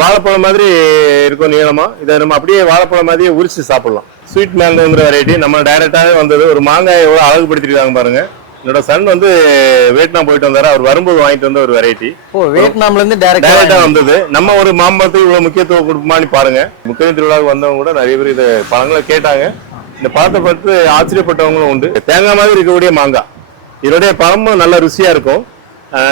வாழைப்பழம் மாதிரி இருக்கும் நீளமா. இதை நம்ம அப்படியே வாழைப்பழம் மாதிரியே உரிச்சு சாப்பிடலாம். ஸ்வீட் மேங்கோங்கிற வெரைட்டி நம்ம டைரக்டாவே வந்தது. ஒரு மாங்காய் எவ்வளவு அழகுபடுத்திருக்காங்க பாருங்க. என்னோட சன் வந்து வியட்நாம் போயிட்டு வந்தாரு, அவர் வரும்போது வாங்கிட்டு வந்த ஒரு வெரைட்டி. வியட்நாம்ல இருந்து டைரக்டா வந்தது. நம்ம ஒரு மாம்பழத்துக்கு இவ்வளவு முக்கியத்துவம் கொடுப்போமான்னு பாருங்க. முக்கணி திருவிழாவுக்கு வந்தவங்க கூட நிறைய பேர் இந்த பழங்களை கேட்டாங்க. இந்த பழத்தை பார்த்து ஆச்சரியப்பட்டவங்களும் உண்டு. தேங்காய் மாதிரி இருக்கக்கூடிய மாங்காய், இதனுடைய பழமும் நல்ல ருசியா இருக்கும்.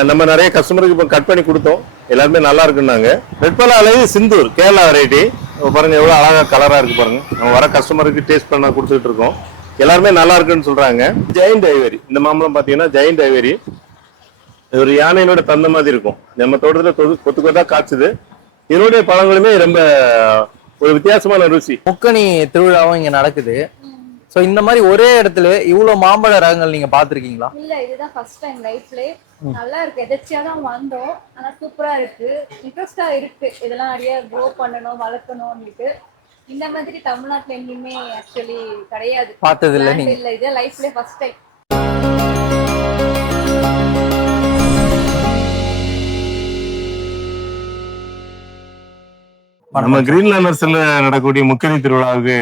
நம்ம நிறைய கஸ்டமருக்கு இப்போ கட் பண்ணி கொடுத்தோம், எல்லாருமே நல்லா இருக்குன்னாங்க. ரெட் பலா அழகு சிந்தூர் கேரளா வெரைட்டி பாருங்க, எவ்வளவு அழகா கலரா இருக்கு பாருங்க. நம்ம வர கஸ்டமருக்கு டேஸ்ட் பண்ண கொடுத்துட்டு இருக்கோம், எல்லாருமே நல்லா இருக்குன்னு சொல்றாங்க. ஜெயண்ட் ஐவரி, இந்த மாம்பழம் பாத்தீங்கன்னா ஜெயண்ட் ஐவரி, ஒரு யானையினோட தந்த மாதிரி இருக்கும். நம்ம தோட்டத்துல கொத்து கொத்தா காய்ச்சுது. இதனுடைய பழங்களுமே ரொம்ப ஒரு வித்தியாசமான ருசி. முக்கணி திருவிழாவும் இங்க நடக்குது. சோ இந்த மாதிரி ஒரே இடத்துல இவ்வளவு மாம்பழ ரகங்கள் நீங்க பாத்திருக்கீங்களா? இல்ல, இதுதான் ஃபர்ஸ்ட் டைம் லைஃப்ல. நல்லா இருக்கு, எதாச்சியா தான் வந்தோம், ஆனா சூப்பரா இருக்கு, இன்ட்ரெஸ்டா இருக்கு. இதெல்லாம் நிறைய க்ரோ பண்ணணும், வளர்க்கணும்னு. இந்த மாதிரி தமிழ்நாட்டுல எங்கேயுமே ஆக்சுவலி கிடையாது, பார்த்தது இல்ல நீங்க? இல்ல, இது லைஃப்ல ஃபர்ஸ்ட் டைம். நம்ம கிரீன் லேண்டர்ஸ்ல நடக்கக்கூடிய முக்கணி திருவிழாவுக்கு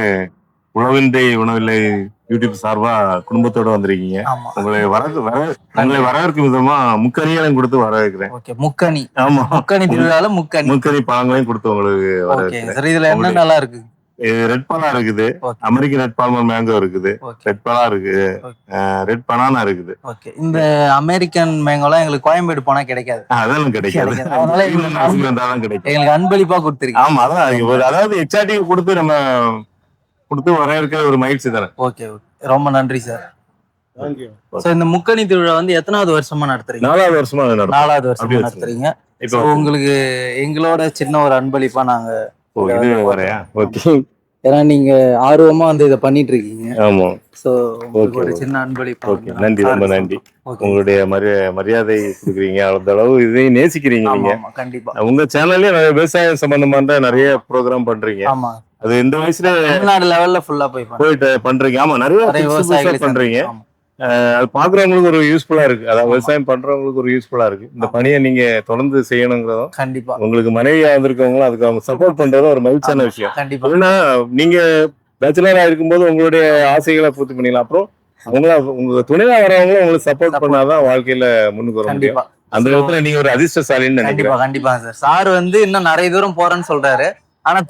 உணவின்றி உணவில்லை யூடியூப் சார்பா குடும்பத்தோட வந்திருக்கீங்க. உங்களை வரவேற்கும் விதமா முக்கணிகளையும் கொடுத்து வரவேற்கிறேன். முக்கணி, ஆமா, முக்கணி திருவிழால முக்கணி பழங்களையும் கொடுத்து உங்களுக்கு வரவேற்கிறேன். இதுல என்ன நல்லா இருக்கு? ரெட் பலா இருக்குது, அமெரிக்கன் ரெட் பால்மர் மேங்கோ இருக்குது, ரெட் பலா இருக்கு, ரெட் பனானா இருக்குது. இந்த அமெரிக்கன் மேங்கோலாம் எங்களுக்கு கோயம்பேடு போனா கிடைக்காது, அதெல்லாம் கிடைக்காது, எங்களுக்கு அன்பளிப்பா கொடுத்துருக்கீங்க. ஆமா, அதான் அதாவது எக்ஸாட்டிக் கொடுத்து நம்ம கொடுத்து வரவேற்கிற ஒரு மகிழ்ச்சி தானே. ஓகே, ரொம்ப நன்றி சார். இந்த முக்கணி திருவிழா வந்து எத்தனாவது வருஷமா நடத்துறீங்க? 4வது வருஷமா நடத்துறீங்க. உங்களுக்கு எங்களோட சின்ன ஒரு அன்பளிப்பா நாங்க ஏன்னா நீங்க ஆர்வமா வந்து இதை பண்ணிட்டு இருக்கீங்க. ஆமா, சோ ஒரு சின்ன அன்பளிப்பா. நன்றி, ரொம்ப நன்றி. உங்களுடைய மரியாதை கொடுக்குறீங்க, அந்த அளவு இதையும் நேசிக்கிறீங்க நீங்க. கண்டிப்பா உங்க சேனல்ல விவசாயம் சம்பந்தமான நிறைய ப்ரோக்ராம் பண்றீங்க. ஆமா, அது இந்த வயசுல தமிழ்நாடு லெவல்ல ஃபுல்லா போயிட்டு பண்றீங்க. ஆமா, நிறைய விவசாயிகள் பண்றீங்க. அது பாக்குறவங்களுக்கு ஒரு யூஸ்ஃபுல்லா இருக்கு, அதாவது விவசாயம் பண்றவங்களுக்கு ஒரு யூஸ்ஃபுல்லா இருக்கு. இந்த பணியை நீங்க தொடர்ந்து செய்யணுங்கிறதும் கண்டிப்பா உங்களுக்கு மனைவியா இருந்திருக்கவங்களும் அதுக்கு அவங்க சப்போர்ட் பண்றதும் ஒரு மகிழ்ச்சியான விஷயம். கண்டிப்பா. ஏன்னா நீங்க பேச்சுலரா இருக்கும்போது உங்களுடைய ஆசைகளை பூர்த்தி பண்ணிக்கலாம், அப்புறம் உங்க துணையா வரவங்களும் உங்களுக்கு சப்போர்ட் பண்ணாதான் வாழ்க்கையில முன்னுக்கு வர முடியும். அந்த விதத்துல நீங்க ஒரு அதிர்ஷ்டசாலின்னு நினைக்கிறேன். கண்டிப்பா சார். சார் வந்து இன்னும் நிறைய தூரம் போறேன்னு சொல்றாரு, ஆனா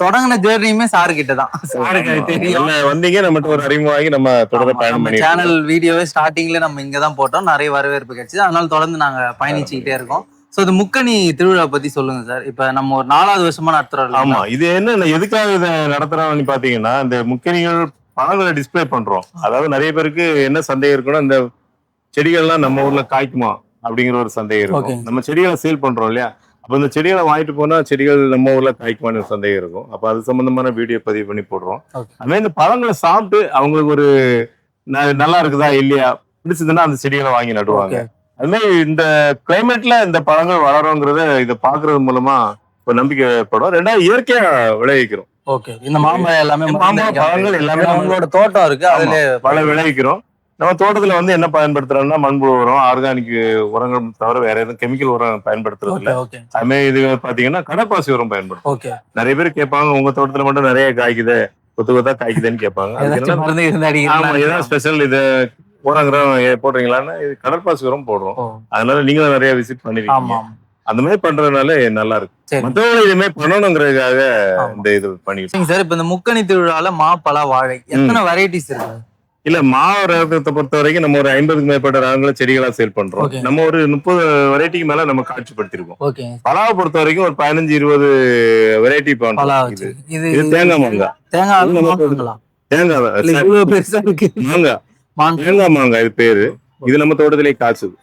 தொடங்கின ஜேர்னியுமே சாரு கிட்டதான். வந்தீங்க, நம்மகிட்ட ஒரு அறிமுகமாகி நம்ம தொடர்ந்து பயணம் பண்ணி சேனல் வீடியோவே ஸ்டார்டிங்ல நம்ம இங்கதான் போட்டோம், நிறைய வரவேற்பு கிடைச்சது, அதனால தொடர்ந்து நாங்க பயணிச்சுக்கிட்டே இருக்கோம். சோ இந்த முக்கணி திருவிழா பத்தி சொல்லுங்க சார். இப்ப நம்ம ஒரு 4வது வருஷமா நடத்துறோம். ஆமா, இது என்ன எதுக்காக இதை நடத்துறோம்னு பாத்தீங்கன்னா, இந்த முக்கணிகள் பழங்களை டிஸ்பிளே பண்றோம். அதாவது நிறைய பேருக்கு என்ன சந்தேகம் இருக்குன்னா, இந்த செடிகள்லாம் நம்ம ஊர்ல காய்க்குமா அப்படிங்கிற ஒரு சந்தேகம் இருக்கும். நம்ம செடிகளை சேல் பண்றோம் இல்லையா, அப்ப இந்த செடிகளை வாங்கிட்டு போனா செடிகள் நம்ம ஊர்ல காய்க்குமான சந்தேகம் இருக்கும். அப்ப அது சம்பந்தமான வீடியோ பதிவு பண்ணி போடுறோம். அதுமாதிரி இந்த பழங்களை சாப்பிட்டு அவங்களுக்கு ஒரு நல்லா இருக்குதா இல்லையா, பிடிச்சதுன்னா அந்த செடிகளை வாங்கி நடுவாங்க. அது மாதிரி இந்த கிளைமேட்ல இந்த பழங்கள் வளரும்ங்கிறத இதை பாக்குறது மூலமா ஒரு நம்பிக்கை ஏற்படும். 2வது இயற்கையா விளைவிக்கிறோம். இந்த மாம்பழம் எல்லாமே பழங்கள் எல்லாமே நம்மளோட தோட்டம் இருக்கு, அதுல பல விளைவிக்கிறோம். நம்ம தோட்டத்துல வந்து என்ன பயன்படுத்துறோம்னா மண்புழு உரம், ஆர்கானிக் உரங்கள் தவிர வேற எதுவும் கெமிக்கல் உரம் பயன்படுத்துறது இல்ல. அதுமாதிரி இது பாத்தீங்கன்னா கடற்பாசி உரம் பயன்படுத்தும். நிறைய பேர் கேட்பாங்க, உங்க தோட்டத்துல மட்டும் நிறைய காய்க்குது, கொத்து கொத்தா காய்க்குதுன்னு கேட்பாங்க. ஏதாவது ஸ்பெஷல் இது உரங்கிறம் போடுறீங்களான்னு, இது கடற்பாசி உரம் போடுறோம். அதனால நீங்களும் நிறைய விசிட் பண்ணிருக்கீங்க. அந்த மாதிரி பண்றதுனால நல்லா இருக்கு. மற்றவங்க இதுமே பண்ணணுங்கிறதுக்காக இந்த இது பண்ணிட்டு சார். இப்ப இந்த முக்கணி திருவிழால மா, பலா, வாழை எத்தனை வெரைட்டிஸ் இருக்கு? இல்ல, ரகத்தை பொறுத்த வரைக்கும் நம்ம ஒரு 50க்கு மேற்பட்ட ரகங்களை செடிகளா சேல் பண்றோம். நம்ம ஒரு 30 வெரைட்டிக்கு மேல நம்ம காட்சிப்படுத்திருக்கோம். பலாவை பொறுத்த வரைக்கும் ஒரு 15-20 வெரைட்டி பண்றோம். இது தேங்காய் மாங்காய், தேங்காய் மாங்காய் இது பேரு. இது நம்ம தோட்டத்திலேயே காய்ச்சுது.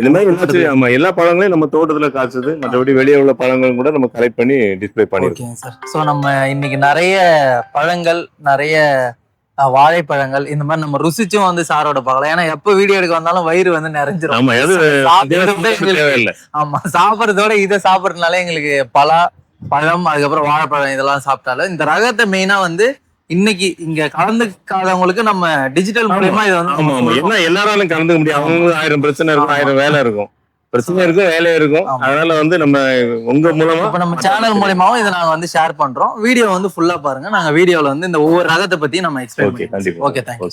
இந்த மாதிரி ஆமா, எல்லா பழங்களையும் நம்ம தோட்டத்துல காய்ச்சது. மற்றபடி வெளியே உள்ள பழங்களும் கூட நம்ம கலெக்ட் பண்ணி டிஸ்பிளே பண்ணிருக்கோம். சோ நம்ம இன்னைக்கு நிறைய பழங்கள், நிறைய வாழைப்பழங்கள் இந்த மாதிரி நம்ம ருசிச்சும் வந்து சாரோட பார்க்கலாம். ஏன்னா எப்ப வீடியோ எடுக்க வந்தாலும் வயிறு வந்து நிறைஞ்சிரும். ஆமா, சாப்பிடறதோட இதை சாப்பிடறதுனால எங்களுக்கு பலா, பழம், அதுக்கப்புறம் வாழைப்பழம் இதெல்லாம் சாப்பிட்டாலும் இந்த ரகத்தை மெயினா வந்து இன்னைக்கு இங்க கலந்துக்காதவங்களுக்கு நம்ம டிஜிட்டல் மூலமா இதை வந்து எல்லாராலும் கலந்துக்க முடியும். அவங்க 1000 பிரச்சனை இருக்கும், 1000 வேலை இருக்கும். பிரச்சனை இருக்கும், வேலையும் இருக்கும். அதனால வந்து நம்ம உங்க மூலமா இப்ப நம்ம சேனல் மூலியமாவும் இதை நாங்க வந்து ஷேர் பண்றோம். வீடியோ வந்து ஃபுல்லா பாருங்க. நாங்க வீடியோல வந்து இந்த ஒவ்வொரு ரகத்தை பத்தி நம்ம எக்ஸ்பிளைன் ஓகே பண்ணுவோம். கண்டிப்பா. Okay, thank you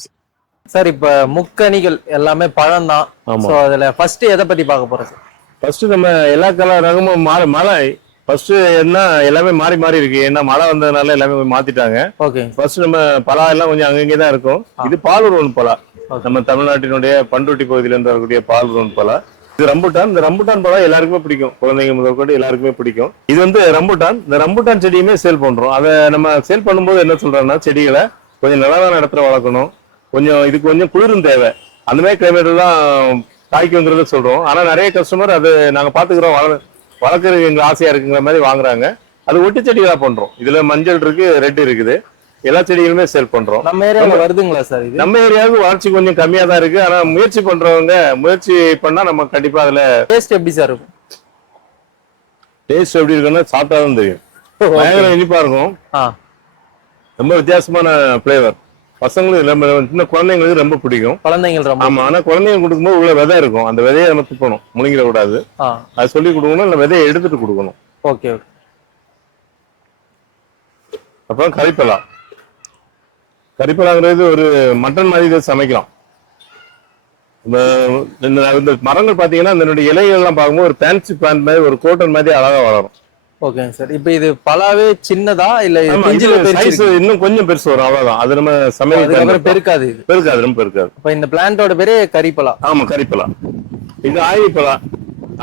sir. இப்ப முக்கணிகள் எல்லாமே பழம் தான். ஆமா. சோ அதுல ஃபர்ஸ்ட் எதை பத்தி பார்க்க போறோம் சார்? ஃபர்ஸ்ட் நம்ம எல்லா கலர் ரகமும் மழை ஃபர்ஸ்ட் என்ன எல்லாமே மாறி மாறி இருக்கு. ஏன்னா மழை வந்ததுனால எல்லாமே மாத்திட்டாங்க. ஓகே. ஃபர்ஸ்ட் நம்ம பலா எல்லாம் கொஞ்சம் அங்கங்கே தான் இருக்கும். இது பாலூர் பலா, நம்ம தமிழ்நாட்டினுடைய பண்ருட்டி பகுதியில இருந்து வரக்கூடிய பாலூர் பலா. இது ரம்புட்டான். இந்த ரம்புட்டான் பழம் எல்லாருக்குமே பிடிக்கும், குழந்தைங்க முதல் கொண்டு எல்லாருக்குமே பிடிக்கும். இது வந்து ரம்புட்டான். இந்த ரம்புட்டான் செடியுமே சேல் பண்றோம். அதை நம்ம சேல் பண்ணும்போது என்ன சொல்றோம்னா, செடிகளை கொஞ்சம் நிலவான இடத்துல வளர்க்கணும், கொஞ்சம் இதுக்கு கொஞ்சம் குளிரும் தேவை, அந்த மாதிரி கிளைமேட் தான் காய்க்குங்கிறத சொல்றோம். ஆனா நிறைய கஸ்டமர் அது நாங்க பாத்துக்கிறோம், வளர்க்கறது எங்க ஆசையா இருக்குங்கிற மாதிரி வாங்குறாங்க. அது ஒட்டு செடிகளா பண்றோம். இதுல மஞ்சள் இருக்கு, ரெட் இருக்குது, எல்லா செடிகளுமே சேல் பண்றோம். நம்ம ஏரியால வருதுங்களா சார் இது? நம்ம ஏரியாவுக்கு வளர்ச்சி கொஞ்சம் கம்மியா தான் இருக்கு. ஆனா முயற்சி பண்றவங்க முயற்சி பண்ணா நம்ம கண்டிப்பா அதுல டேஸ்ட் எப்படி சார் இருக்கும்? டேஸ்ட் எப்படி இருக்குன்னா சாப்பிட்டாதான் தெரியும். பயங்கர இனிப்பா இருக்கும், ரொம்ப வித்தியாசமான பிளேவர். பசங்களுக்கு சின்ன குழந்தைங்களுக்கு ரொம்ப பிடிக்கும். குழந்தைங்க ரொம்ப. ஆமா, ஆனா குழந்தைங்க கொடுக்கும்போது உள்ள விதை இருக்கும், அந்த விதையை நம்ம துப்பணும், முழுங்கிட கூடாது. அது சொல்லி கொடுக்கணும், இல்ல விதையை எடுத்துட்டு கொடுக்கணும். Okay okay. அப்புறம் கறிப்பலா. கறிப்பலாங்கிறது ஒரு மட்டன் மாதிரி இதை சமைக்கலாம். இந்த மரங்கள் பாத்தீங்கன்னா இதனுடைய இலைகள் எல்லாம் பார்க்கும்போது ஒரு பேன்சி பிளான்ட் மாதிரி, ஒரு கோட்டன் மாதிரி அழகா வளரும். Okay sir. இப்போ இது பலாவே சின்னதா இல்ல சைஸ் இன்னும் கொஞ்சம் பெருசு வரும், அவ்வளவுதான். அது நம்ம சமையல் பெருக்காது, பெருக்காது, ரொம்ப பெருக்காது. இப்ப இந்த பிளான்டோட பேரே கறிப்பலா. ஆமா, கறிப்பலா. இது ஆயில்பலா.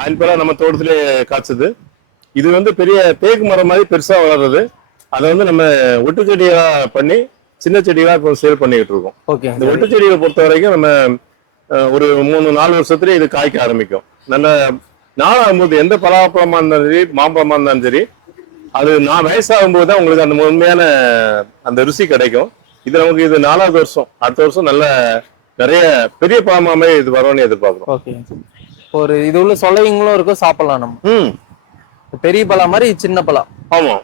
ஆயில்பலா நம்ம தோட்டத்திலே காய்ச்சது. இது வந்து பெரிய தேக்கு மரம் மாதிரி பெருசா வளர்றது. அதை வந்து நம்ம ஒட்டு செடியா பண்ணி சின்ன செடிகளா இப்போ சேல் பண்ணிட்டு இருக்கோம். ஓகே. இந்த ஒட்டு செடிகளை பொறுத்த வரைக்கும் நம்ம ஒரு 3-4 வருஷத்துல இது காய்க்க ஆரம்பிக்கும். நல்ல நாளாகும்போது எந்த பலாப்பழமா இருந்தாலும் சரி, மாம்பழமா இருந்தாலும் சரி, அது வயசாகும் போது தான் உங்களுக்கு அந்த உண்மையான அந்த ருசி கிடைக்கும். இது நமக்கு இது 4வது வருஷம், அடுத்த வருஷம் நல்ல நிறைய பெரிய பழமாமே இது வரும்னு எதிர்பார்க்கிறோம். ஓகே. ஒரு இது உள்ள சொலைங்களும் இருக்கும், சாப்பிடலாம் நம்ம. பெரிய பழா மாதிரி சின்ன பழா. ஆமா.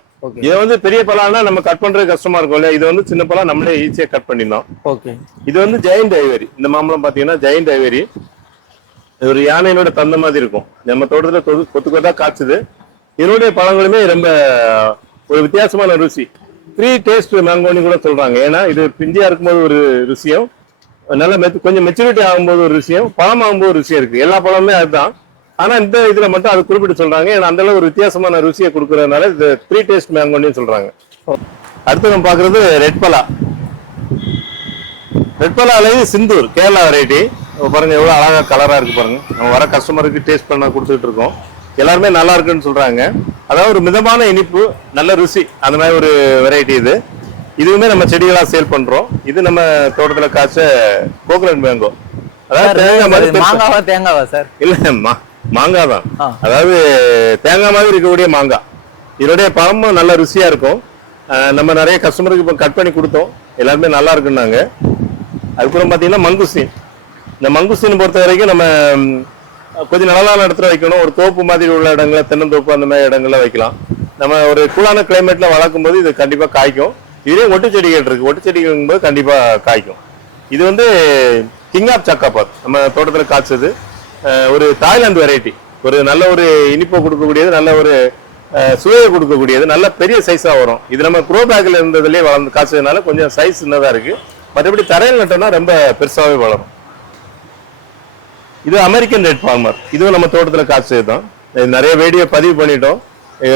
இது வந்து பெரிய பழம்னா நம்ம கட் பண்றது கஷ்டமா இருக்கும் இல்லையா, இது வந்து சின்ன பழம் நம்மளே ஈஸியா கட் பண்ணிடலாம். ஓகே. இது வந்து ஜெயண்ட் ஐவரி. இந்த மாம்பழம் பாத்தீங்கன்னா ஜெயண்ட் ஐவரி, ஒரு யானையினோட தந்த மாதிரி இருக்கும். நம்ம தோட்டத்துல கொத்து கொத்தா காய்ச்சுது. இதனுடைய பழங்களுமே ரொம்ப ஒரு வித்தியாசமான ருசி. 3 டேஸ்ட் மேங்கோன்னு கூட சொல்றாங்க. ஏன்னா இது பிஞ்சியா இருக்கும்போது ஒரு ருசியும், நல்ல கொஞ்சம் மெச்சூரிட்டி ஆகும்போது ஒரு ருசியும், பழம் ஆகும்போது ஒரு ருசியும் இருக்கு. எல்லா பழமுமே அதுதான். ஆனா இந்த இதுல மட்டும் அது குறிப்பிட்டு சொல்றாங்க. ஏன்னா அந்த அளவு ஒரு வித்தியாசமான ருசியை கொடுக்கறதுனால இது 3 டேஸ்ட் மேங்கோன்னு சொல்றாங்க. அடுத்து நம்ம பாக்குறது ரெட் பலா. ரெட் பலால சிந்தூர் கேரளா வெரைட்டி. பாருங்க எவ்வளவு அழகா கலரா இருக்கு பாருங்க. நம்ம வர கஸ்டமருக்கு டேஸ்ட் பண்ண கொடுத்துட்டு இருக்கோம். எல்லாருமே நல்லா இருக்குன்னு சொல்றாங்க. அதாவது ஒரு மிதமான இனிப்பு, நல்ல ருசி, அந்த மாதிரி ஒரு வெரைட்டி இது. இதுவுமே நம்ம செடிகளா சேல் பண்றோம். இது நம்ம தோட்டத்துல காய்ச்ச கோகனட் மேங்கோ. அதாவது தேங்காவா சார்? இல்ல, மாங்காய் தான். அதாவது தேங்காய் மாதிரி இருக்கக்கூடிய மாங்காய். இதனுடைய பழமும் நல்ல ருசியா இருக்கும். நம்ம நிறைய கஸ்டமருக்கு இப்போ கட் பண்ணி கொடுத்தோம், எல்லாருமே நல்லா இருக்குன்னாங்க. அதுக்கப்புறம் பாத்தீங்கன்னா மங்குஸ்தீன். இந்த மங்குஸ்தீன் பொறுத்த வரைக்கும் நம்ம கொஞ்சம் நல்லான இடத்துல வைக்கணும். ஒரு தோப்பு மாதிரி உள்ள இடங்கள்ல, தென்னந்தோப்பு அந்த மாதிரி இடங்கள்ல வைக்கலாம். நம்ம ஒரு கூலான கிளைமேட்ல வளர்க்கும் போது இது கண்டிப்பா காய்க்கும். இதுலயும் ஒட்டு செடிகள் இருக்கு. ஒட்டு செடிகள் போது கண்டிப்பா காய்க்கும். இது வந்து கிங் ஆஃப் சக்காபாத் நம்ம தோட்டத்துல காய்ச்சது. ஒரு தாய்லாந்து வெரைட்டி. ஒரு நல்ல ஒரு இனிப்பை கொடுக்கக்கூடியது, நல்ல ஒரு சுவையை கொடுக்கக்கூடியது, நல்ல பெரிய சைஸா வரும். இது நம்ம க்ரோ பேக்ல இருந்ததுலயே வளர்ந்து காய்ச்சதுனால கொஞ்சம் சைஸ் சின்னதா இருக்கு. மற்றபடி தரையில் நட்டோம்னா ரொம்ப பெருசாவே வளரும். இது அமெரிக்கன் ரெட் ஃபார்மர். இதுவும் நம்ம தோட்டத்துல காய்ச்சது தான். நிறைய வீடியோ பதிவு பண்ணிட்டோம்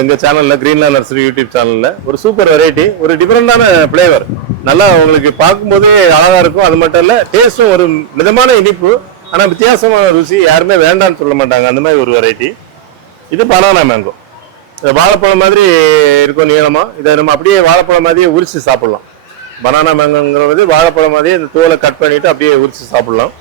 எங்க சேனல்ல, கிரீன்லேண்ட் நர்சரி யூடியூப் சேனல்ல. ஒரு சூப்பர் வெரைட்டி, ஒரு டிஃபரெண்டான பிளேவர், நல்லா உங்களுக்கு பார்க்கும்போதே அழகா இருக்கும். அது மட்டும் இல்ல, டேஸ்டும் ஒரு மிதமான இனிப்பு, ஆனா வித்தியாசமான ருசி. யாருமே வேண்டாம்னு சொல்ல மாட்டாங்க, அந்த மாதிரி ஒரு வெரைட்டி. இது பனானா மேங்கோ. வாழைப்பழம் மாதிரி இருக்கும் நீளமா. இதை நம்ம அப்படியே வாழைப்பழம் மாதிரியே உரிச்சு சாப்பிடலாம். பனானா மேங்கோங்கிறது வாழைப்பழம் மாதிரியே இந்த தோலை கட் பண்ணிட்டு அப்படியே உரிச்சு சாப்பிடலாம்.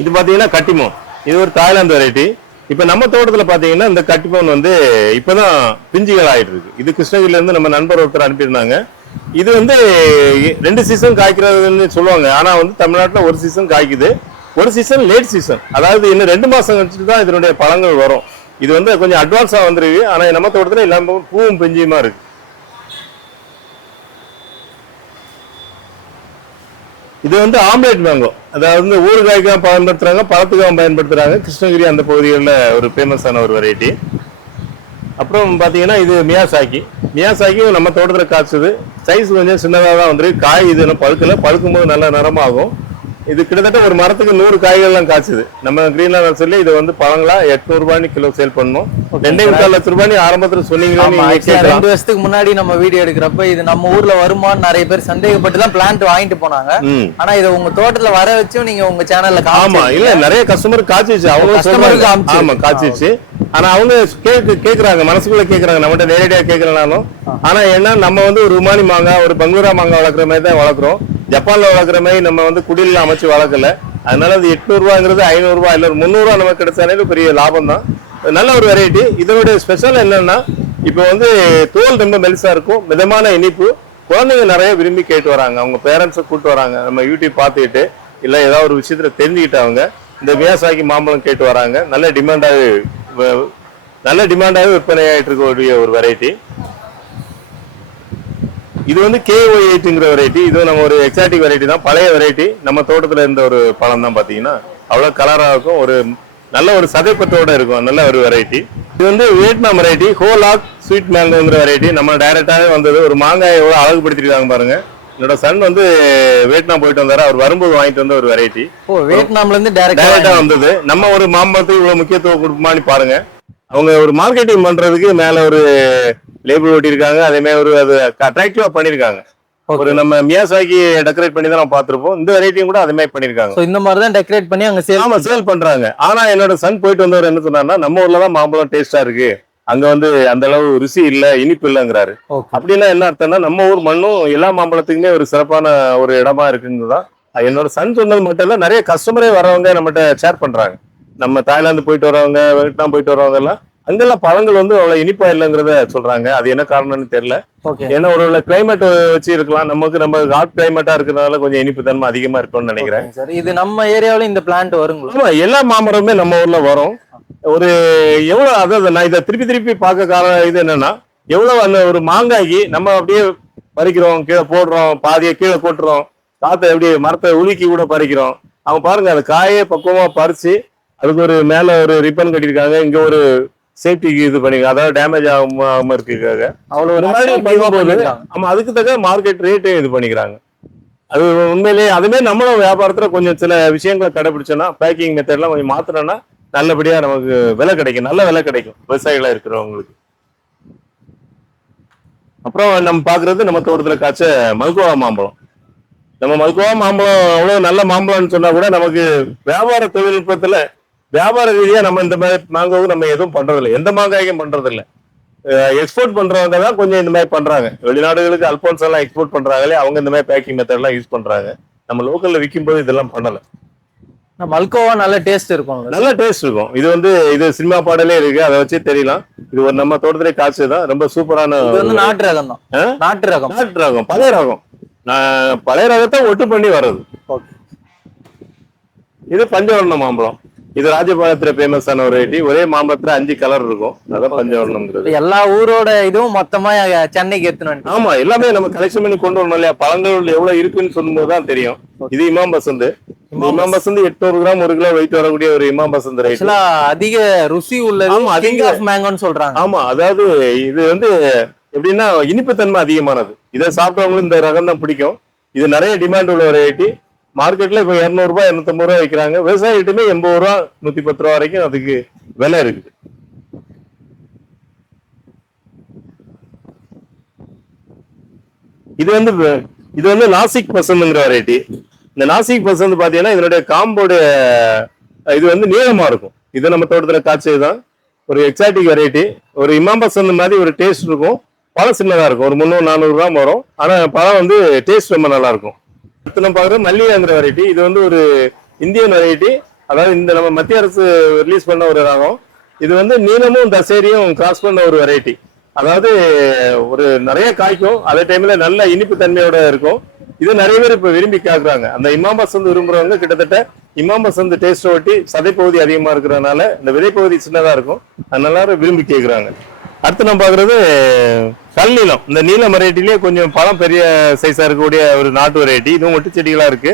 இது பாத்தீங்கன்னா கட்டிமோன். இது ஒரு தாய்லாந்து வெரைட்டி. இப்ப நம்ம தோட்டத்துல பாத்தீங்கன்னா இந்த கட்டிமோன் வந்து இப்பதான் பிஞ்சுகள் ஆயிட்டு இருக்கு. இது கிருஷ்ணகிரில இருந்து நம்ம நண்பர் ஒருத்தர் அனுப்பியிருந்தாங்க. இது வந்து 2 சீசன் காய்க்கிறதுன்னு சொல்லுவாங்க. ஆனா வந்து தமிழ்நாட்டுல ஒரு சீசன் காய்க்குது, ஒரு சீசன் லேட் சீசன். அதாவது இன்னும் 2 மாசம் கழிச்சுட்டு தான் இதனுடைய பழங்கள் வரும். இது வந்து கொஞ்சம் அட்வான்ஸா வந்துருக்கு. ஆனா நம்ம தோட்டத்துல எல்லாமே பூவும் பிஞ்சியுமா இருக்கு. இது வந்து ஆம்லேட் மேங்கோ, அதாவது ஊறுகாய்க்காக பயன்படுத்துறாங்க, பழத்துக்காக பயன்படுத்துறாங்க. கிருஷ்ணகிரி அந்த பகுதிகளில் ஒரு ஃபேமஸான ஒரு வெரைட்டி. அப்புறம் பார்த்தீங்கன்னா இது மியாசாக்கியும் நம்ம தோட்டத்தில் காய்ச்சது. சைஸ் கொஞ்சம் சின்னதாக தான் வந்துருக்கு. காய் இது இன்னும் பழுக்கும் போது நல்ல நிறமாகும். இது கிட்டத்தட்ட ஒரு மரத்துக்கு 100 காய்கள்லாம் காய்ச்சுது. நம்ம கிரீன்லாண்ட் நர்சரியில இது வந்து பழங்களா 800 ரூபாய்க்கு கிலோ சேல் பண்ணோம். 2.25 லட்சம் ரூபாய் ஆரம்பத்துல சொன்னீங்கன்னா 2 வருஷத்துக்கு முன்னாடி நம்ம வீடியோ எடுக்கிறப்ப இது நம்ம ஊர்ல வருமான்னு நிறைய பேர் சந்தேகப்பட்டு தான் பிளான்ட் வாங்கிட்டு போனாங்க. ஆனா இது உங்க தோட்டத்துல வர வச்சும் நீங்க உங்க சேனல்ல ஆமா இல்ல நிறைய கஸ்டமர் காய்ச்சிச்சு. அவங்க ஆமா காய்ச்சிச்சு. ஆனா அவங்க கேக்குறாங்க, மனசுக்குள்ள கேக்குறாங்க, நம்மகிட்ட நேரடியா கேட்கலனாலும். ஆனா என்ன நம்ம வந்து ஒரு ருமானி மாங்காய், ஒரு பெங்களூரா மாங்காய் வளர்க்குற மாதிரி தான் வளர்க்குறோம். ஜப்பான்ல வளர்க்குற மாதிரி நம்ம வந்து குடில அமைச்சு வளர்க்கல. அதனால அது 800 ரூபாங்கிறது 500 ரூபாய் இல்ல 300 ரூபாய் நமக்கு கிடைச்சாலே பெரிய லாபம் தான். நல்ல ஒரு வெரைட்டி. இதோட ஸ்பெஷல் என்னன்னா இப்போ வந்து தோல் ரொம்ப மெலிசா இருக்கும், மிதமான இனிப்பு. குழந்தைங்க நிறைய விரும்பி கேட்டு வராங்க, அவங்க பேரண்ட்ஸை கூப்பிட்டு வராங்க. நம்ம யூடியூப் பார்த்துக்கிட்டு இல்ல ஏதாவது ஒரு விஷயத்துல தெரிஞ்சுக்கிட்டு அவங்க இந்த மியாசாக்கி மாம்பழம் கேட்டு வராங்க. நல்ல டிமாண்டாகவே விற்பனை ஆகிட்டு இருக்கக்கூடிய ஒரு வெரைட்டி. இது வந்து KO8ங்கிற வெரைட்டி. இது நம்ம ஒரு எக்ஸாட்டிக் வெரைட்டி தான், பழைய வெரைட்டி. நம்ம தோட்டத்துல இருந்த ஒரு பழம் தான். பாத்தீங்கன்னா அவ்வளவு கலரா இருக்கும், ஒரு நல்ல ஒரு சதைப்பத்தோட இருக்கும், நல்ல ஒரு வெரைட்டி. இது வந்து வியட்நாம் வெரைட்டி, ஹோலாக் ஸ்வீட் மேங்கோங்கிற வெரைட்டி. நம்ம டைரக்டாவே வந்தது. ஒரு மாங்காய் எவ்வளவு அழகுபடுத்திருக்காங்க பாருங்க. என்னோட சன் வந்து வியட்நாம் போயிட்டு வந்தாரு, அவர் வரும்போது வாங்கிட்டு வந்த ஒரு வெரைட்டி. வியட்நாம்ல இருந்து டைரக்டா வந்தது. நம்ம ஒரு மாம்பழத்துக்கு இவ்வளவு முக்கியத்துவம் கொடுப்போமான்னு பாருங்க. அவங்க ஒரு மார்க்கெட்டிங் பண்றதுக்கு மேல ஒரு லேபிள் ஓட்டியிருக்காங்க, அதே மாதிரி ஒரு அது அட்ராக்டிவா பண்ணிருக்காங்க. ஒரு நம்ம மியாசாக்கி டெக்கரேட் பண்ணி தான் நம்ம பார்த்திருப்போம். இந்த வெரைட்டியும் கூட அதே மாதிரி பண்ணிருக்காங்க. இந்த மாதிரி தான் டெக்கரேட் பண்ணி அங்க சேல் பண்றாங்க. ஆனா என்னோட சன் போயிட்டு வந்தவர் என்ன சொன்னார்னா, நம்ம ஊர்ல தான் மாம்பழம் டேஸ்டா இருக்கு, அங்க வந்து அந்த அளவு ருசி இல்ல, இனிப்பு இல்லங்கிறாரு. அப்படின்னா என்ன அர்த்தம்னா நம்ம ஊர் மண்ணும் எல்லா மாம்பழத்துக்குமே ஒரு சிறப்பான ஒரு இடமா இருக்குங்கதான் என்னோட சன் சொன்னது மட்டும் இல்ல, நிறைய கஸ்டமரே வரவங்க நம்மகிட்ட ஷேர் பண்றாங்க. நம்ம தாய்லாந்து போயிட்டு வரவங்க, வியட்நாம் போயிட்டு வரவங்க எல்லாம் அங்கெல்லாம் பழங்கள் வந்து அவ்வளவு இனிப்பா இல்லைங்கிறத சொல்றாங்க. அது என்ன காரணம்னு தெரியல. ஏன்னா ஒரு கிளைமேட் வச்சு இருக்கலாம். நம்ம ஹாட் கிளைமேட்டா இருக்கிறதுனால கொஞ்சம் இனிப்பு தன்மை அதிகமா இருக்கும்னு நினைக்கிறேன். இது நம்ம ஏரியாவில இந்த பிளான்ட் வருங்களா? எல்லா மாமரமே நம்ம ஊர்ல வரும். ஒரு எவ்வளவு, அதாவது நான் இதை திருப்பி பார்க்க காரணம் இது என்னன்னா, எவ்வளவு அந்த ஒரு மாங்காய்க்கு நம்ம அப்படியே பறிக்கிறோம், கீழே போடுறோம், பாதியை கீழே போட்டுறோம், காத்த எப்படி மரத்தை உலுக்கி கூட பறிக்கிறோம். அவங்க பாருங்க அந்த காயை பக்குவமா பறிச்சு அதுக்கு ஒரு மேல ஒரு ரிப்பன் கட்டிருக்காங்க, இங்க ஒரு சேஃப்டிக்கு இது பண்ணிருக்காங்க, அதாவது டேமேஜ் ஆகாம இருக்குக்காக அவ்வளவு ஒரு மாதிரி பண்ணும்போது ஆமா அதுக்கு தக்க மார்க்கெட் ரேட்டையும் இது பண்ணிக்கிறாங்க. அது உண்மையிலேயே அதுமே நம்மளும் வியாபாரத்துல கொஞ்சம் சில விஷயங்களை கடைபிடிச்சோம்னா, பேக்கிங் மெத்தட்லாம் கொஞ்சம் மாத்தினோம்னா நல்லபடியா நமக்கு விலை கிடைக்கும், நல்ல விலை கிடைக்கும் விவசாயிகளா இருக்கிறவங்களுக்கு. அப்புறம் நம்ம பாக்குறது நம்ம தோட்டத்துல காய்ச்ச மல்கோவா மாம்பழம். நம்ம மல்கோவா மாம்பழம் அவ்வளவு நல்ல மாம்பழம்னு சொன்னா கூட நமக்கு வியாபார தொழில்நுட்பத்துல வியாபார ரீதியா நம்ம இந்த மாதிரி மாங்காவும் நம்ம எதுவும் பண்றது இல்லை, எந்த மாங்காய்க்கும் பண்றது இல்லை. எக்ஸ்போர்ட் பண்றவங்க தான் கொஞ்சம் இந்த மாதிரி பண்றாங்க. வெளிநாடுகளுக்கு அல்போன்ஸ் எல்லாம் எக்ஸ்போர்ட் பண்றாங்களே, அவங்க இந்த மாதிரி பேக்கிங் மெத்தட் எல்லாம் யூஸ் பண்றாங்க. நம்ம லோக்கல்ல விற்கும் போது இதெல்லாம் பண்ணல. மல்கோவா நல்ல டேஸ்ட் இருக்கும், நல்ல டேஸ்ட் இருக்கும். இது வந்து இது சினிமா பாடலே இருக்கு, அதை வச்சு தெரியலாம். இது ஒரு நம்ம தோட்டத்திலே காய்ச்சதுதான், ரொம்ப சூப்பரான நாட்டு ரகம் தான். நாட்டு ரகம் பழைய ரகம். பழைய ரகத்தை ஒட்டு பண்ணி வர்றது. இது பஞ்சவர்ண மாம்பழம். இது ராஜபாளையத்துல ஃபேமஸான ஒரு வெரைட்டி. ஒரே மாம்பழத்துல 5 கலர் இருக்கும், அதான் பஞ்சவர்ணம்ங்கிறது. எல்லா ஊரோட இதுவும் மொத்தமா சென்னைக்கு எடுத்துன்னு. ஆமா, எல்லாமே நம்ம கலெக்ஷன் பண்ணி கொண்டு வரணும் இல்லையா? பழங்கள் எவ்வளவு இருக்குன்னு சொல்லும்போது தான் தெரியும். இது இமாம் பசந்த். இமாம் பசந்த் 800 கிராம் 1 கிலோ வெயிட் வரக்கூடிய ஒரு இமாம் பசந்த் ரைட். அதிக ருசி உள்ளது, அதிக மேங்கோன்னு சொல்றாங்க. ஆமா, அதாவது இது வந்து எப்படின்னா இனிப்பு தன்மை அதிகமானது. இதை சாப்பிட்டவங்களும் இந்த ரகம் தான் பிடிக்கும். இது நிறைய டிமாண்ட் உள்ள வெரைட்டி. மார்க்கெட்ல இப்ப 200 ரூபாய் 250 ரூபாய் வைக்கிறாங்க. விவசாயிகிட்டுமே 80 ரூபா 110 ரூபா வரைக்கும் அதுக்கு விலை இருக்குது. இது வந்து நாசிக் பசந்த்ங்கிற வெரைட்டி. இந்த நாசிக் பசந்த் பாத்தீங்கன்னா இதனுடைய காம்போட இது வந்து நீளமா இருக்கும். இது நம்ம தோட்டத்துல காய்ச்சதுதான். ஒரு எக்ஸாட்டிக் வெரைட்டி. ஒரு இமாம் பசந்த் மாதிரி ஒரு டேஸ்ட் இருக்கும். பழம் சின்னதா இருக்கும், ஒரு 300-400 கிராம் வரும். ஆனா பழம் வந்து டேஸ்ட் ரொம்ப நல்லா இருக்கும். அடுத்து நம்ம பாக்குறது மல்லிகாங்கிற வெரைட்டி. இது வந்து ஒரு இந்தியன் வெரைட்டி. அதாவது இந்த நம்ம மத்திய அரசு ரிலீஸ் பண்ண ஒரு ரகம். இது வந்து நீளமும் தசேரியும் கிராஸ் பண்ண ஒரு வெரைட்டி. அதாவது ஒரு நிறைய காய்க்கும், அதே டைம்ல நல்ல இனிப்பு தன்மையோட இருக்கும். இது நிறைய பேர் இப்ப விரும்பி கேட்கறாங்க. அந்த இமாம் பசந்த் விரும்புறவங்க கிட்டத்தட்ட இமாம் பசந்த் டேஸ்ட் ஒட்டி சதைப்பகுதி அதிகமா இருக்கிறதுனால இந்த விதைப்பகுதி சின்னதா இருக்கும், அதனால விரும்பி கேட்கறாங்க. அடுத்து நம்ம பாக்குறது கல்நீளம். இந்த நீளம் வெரைட்டிலேயே கொஞ்சம் பழம் பெரிய சைஸா இருக்கக்கூடிய ஒரு நாட்டு வெரைட்டி. இதுவும் ஒட்டு செடிகளா இருக்கு.